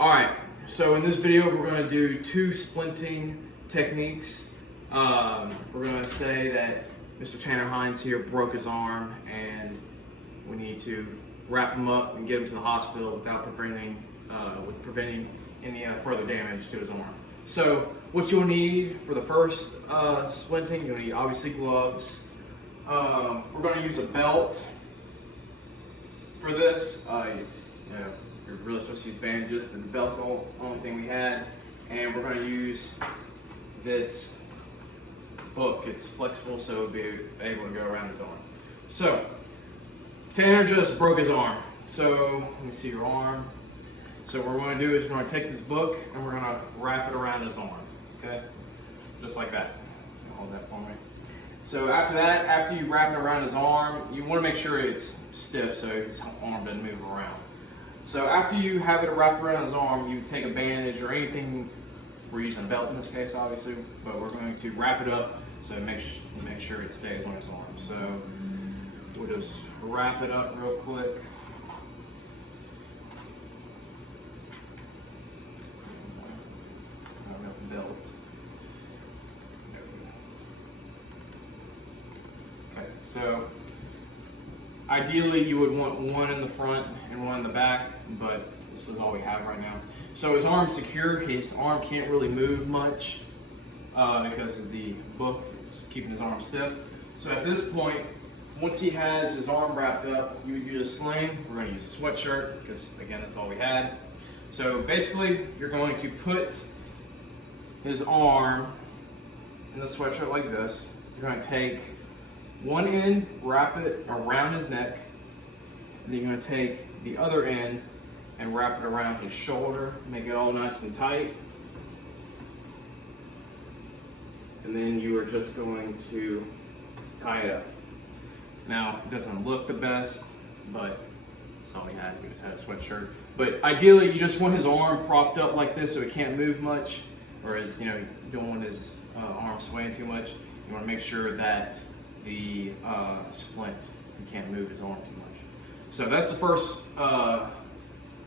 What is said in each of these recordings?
Alright, so in this video we're going to do two splinting techniques. We're going to say that Mr. Tanner Hines here broke his arm and we need to wrap him up and get him to the hospital without preventing any further damage to his arm. So what you'll need for the first splinting, you'll need obviously gloves. We're going to use a belt for this. You're really supposed to use bandages, but the belt's the only thing we had. And we're going to use this book. It's flexible, so it'll be able to go around his arm. So, Tanner just broke his arm. So, let me see your arm. So what we're going to do is we're going to take this book and we're going to wrap it around his arm. Okay? Just like that. Hold that for me. So after that, after you wrap it around his arm, you want to make sure it's stiff so his arm doesn't move around. So after you have it wrapped around his arm, you take a bandage or anything. We're using a belt in this case, obviously, but we're going to wrap it up so make sure it stays on his arm. So we'll just wrap it up real quick. Belt. Okay, so ideally you would want one in the front and one in the back, but this is all we have right now. So his arm's secure. His arm can't really move much because of the book. It's keeping his arm stiff. So at this point, once he has his arm wrapped up, you would use a sling. We're going to use a sweatshirt because, again, that's all we had. So basically, you're going to put his arm in the sweatshirt like this. You're going to take one end, wrap it around his neck, and then you're going to take the other end and wrap it around his shoulder, make it all nice and tight. And then you are just going to tie it up. Now, it doesn't look the best, but that's all we had. We just had a sweatshirt. But ideally, you just want his arm propped up like this so it can't move much. Or you don't want his arm swaying too much. You want to make sure that the splint, he can't move his arm too much. So that's the first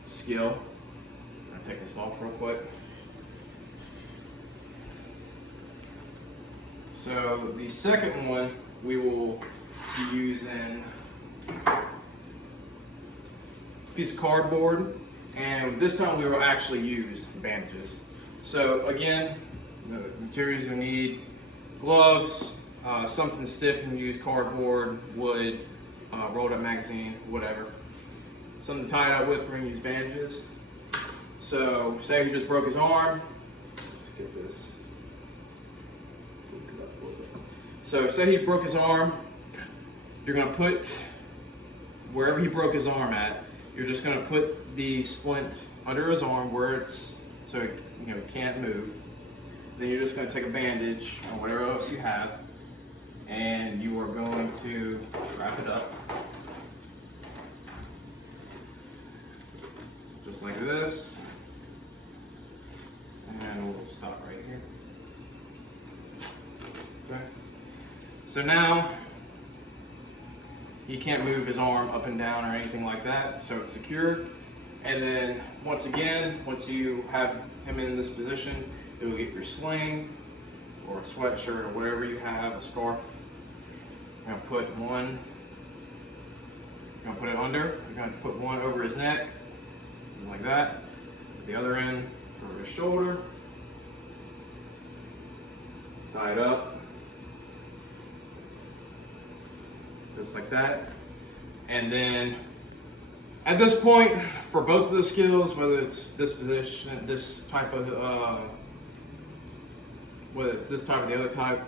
skill. I'm going to take this off real quick. So the second one, we will be using a piece of cardboard, and this time we will actually use bandages. So again, the materials you need: gloves, something stiff, and use cardboard, wood, rolled up magazine, whatever. Something to tie it up with. We're going to use bandages. So say he just broke his arm. Let's get this. So say he broke his arm. You're going to put, wherever he broke his arm at, you're just going to put the splint under his arm where it's, so it can't move. Then you're just going to take a bandage or whatever else you have, and you are going to wrap it up just like this. And we'll stop right here. Okay. So now he can't move his arm up and down or anything like that, so it's secured. And then once you have him in this position, you will get your sling or a sweatshirt or whatever you have, a scarf. You're gonna put one, you're gonna put it under, you're gonna put one over his neck, like that. The other end over his shoulder. Tie it up. Just like that. And then at this point, for both of the skills, whether it's this position, this type of, whether it's this type or the other type,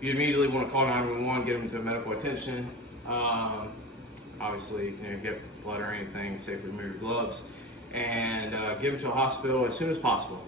you immediately want to call 911, get them to medical attention. Obviously, if you get blood or anything, safely remove your gloves, and get them to a hospital as soon as possible.